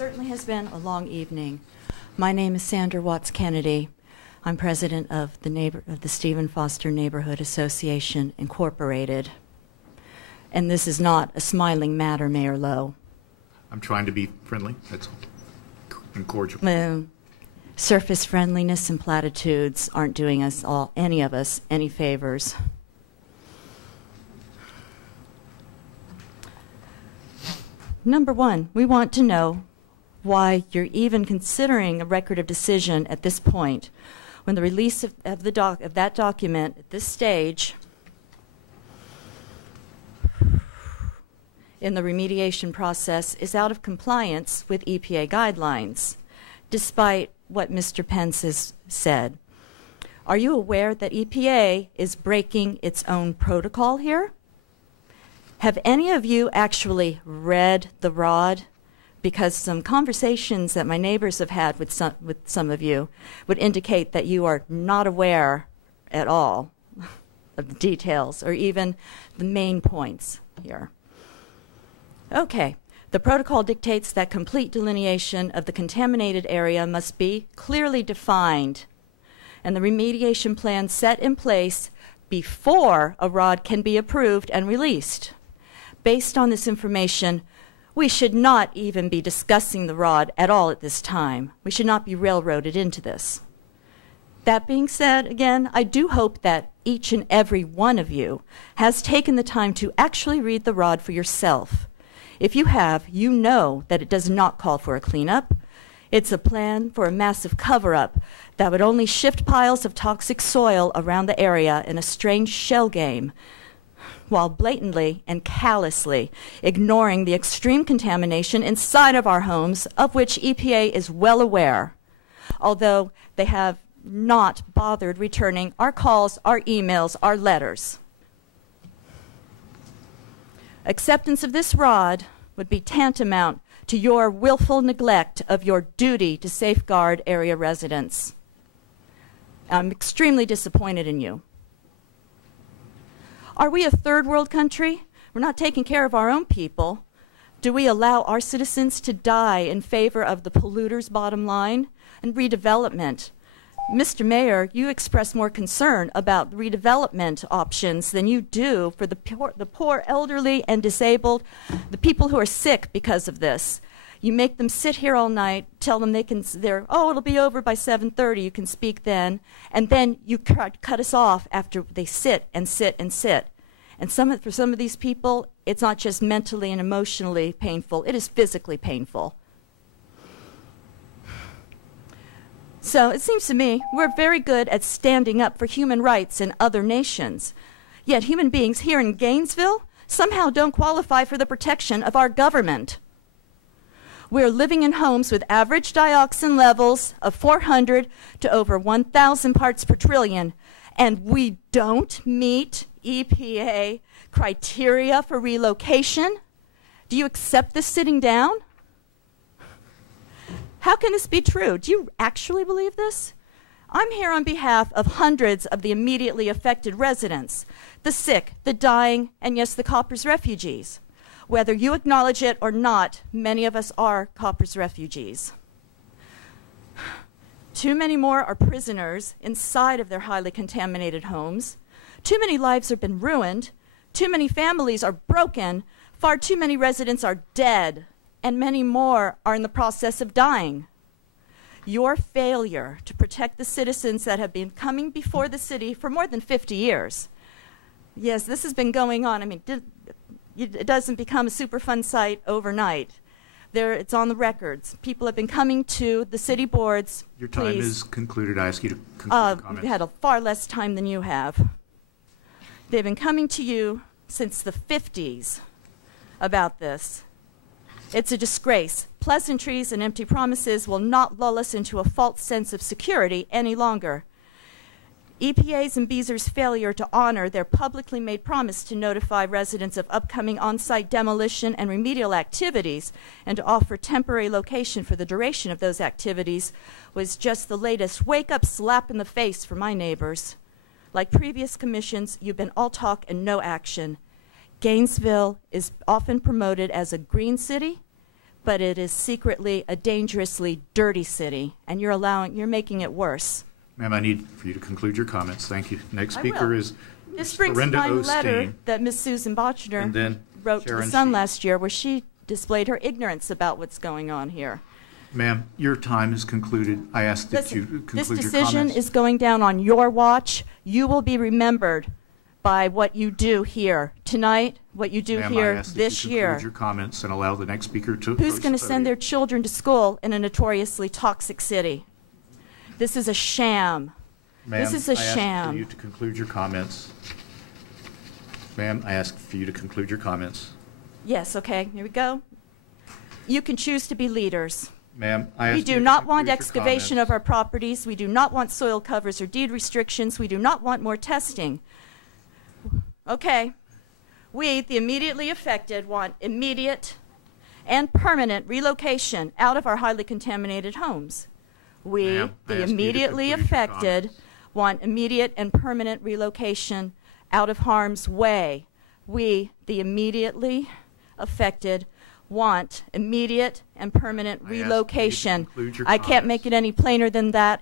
certainly has been a long evening. My name is Sandra Watts Kennedy. I'm president of the Stephen Foster Neighborhood Association, Incorporated. And this is not a smiling matter, Mayor Lowe. I'm trying to be friendly. That's and cordial. Surface friendliness and platitudes aren't doing us all, any of us, any favors. Number one, we want to know why you're even considering a record of decision at this point, when the release of that document at this stage in the remediation process is out of compliance with EPA guidelines, despite what Mr. Pence has said. Are you aware that EPA is breaking its own protocol here? Have any of you actually read the ROD? Because some conversations that my neighbors have had with some of you would indicate that you are not aware at all of the details or even the main points here. Okay, the protocol dictates that complete delineation of the contaminated area must be clearly defined and the remediation plan set in place before a ROD can be approved and released. Based on this information, we should not even be discussing the ROD at all at this time. We should not be railroaded into this. That being said, again, I do hope that each and every one of you has taken the time to actually read the ROD for yourself. If you have, you know that it does not call for a cleanup. It's a plan for a massive cover-up that would only shift piles of toxic soil around the area in a strange shell game, while blatantly and callously ignoring the extreme contamination inside of our homes, of which EPA is well aware, although they have not bothered returning our calls, our emails, our letters. Acceptance of this ROD would be tantamount to your willful neglect of your duty to safeguard area residents. I'm extremely disappointed in you. Are we a third world country? We're not taking care of our own people. Do we allow our citizens to die in favor of the polluter's bottom line and redevelopment? Mr. Mayor, you express more concern about redevelopment options than you do for the poor elderly and disabled, the people who are sick because of this. You make them sit here all night, tell them oh, it'll be over by 7:30, you can speak then, and then you cut us off after they sit and sit and sit. And for some of these people, it's not just mentally and emotionally painful, it is physically painful. So it seems to me we're very good at standing up for human rights in other nations. Yet human beings here in Gainesville somehow don't qualify for the protection of our government. We're living in homes with average dioxin levels of 400 to over 1,000 parts per trillion, and we don't meet EPA criteria for relocation. Do you accept this sitting down? How can this be true? Do you actually believe this? I'm here on behalf of hundreds of the immediately affected residents, the sick, the dying, and yes, the Koppers refugees. Whether you acknowledge it or not, many of us are Koppers refugees. Too many more are prisoners inside of their highly contaminated homes. Too many lives have been ruined. Too many families are broken. Far too many residents are dead. And many more are in the process of dying. Your failure to protect the citizens that have been coming before the city for more than 50 years. Yes, this has been going on. I mean, it doesn't become a Superfund site overnight. It's on the records. People have been coming to the city boards. Your time is concluded. I ask you to conclude the comments. We had far less time than you have. They've been coming to you since the 50s about this. It's a disgrace. Pleasantries and empty promises will not lull us into a false sense of security any longer. EPA's and Beezer's failure to honor their publicly made promise to notify residents of upcoming on-site demolition and remedial activities and to offer temporary location for the duration of those activities was just the latest wake-up slap in the face for my neighbors. Like previous commissions, you've been all talk and no action. Gainesville is often promoted as a green city, but it is secretly a dangerously dirty city, and you're making it worse. Ma'am, I need for you to conclude your comments. Thank you. Next I speaker will. is This brings to Brenda mind a letter Osteen. that Miss Susan And Bochner then wrote to Sharon the Sun Sheen. last year, where she displayed her ignorance about what's going on here. Ma'am, your time is concluded. I ask that you Listen, conclude this your decision comments. is going down on your watch. You will be remembered by what you do here tonight, what you do Ma'am, I here ask that this you year. conclude your comments and allow the next speaker to Who's approach going to the send their podium. children to school in a notoriously toxic city? This is a sham. Ma'am, This is a I ask sham. for you to conclude your comments. Ma'am, I ask for you to conclude your comments. Yes, okay, here we go. You can choose to be leaders. Ma'am, I ask We you do to not conclude want your excavation comments. of our properties. We do not want soil covers or deed restrictions. We do not want more testing. Okay. We, the immediately affected, want immediate and permanent relocation out of our highly contaminated homes. We, Ma'am, I the ask you to immediately conclude your affected, comments. want immediate and permanent relocation out of harm's way. We, the immediately affected, want immediate and permanent I ask you to relocation. conclude your I can't make comments. it any plainer than that.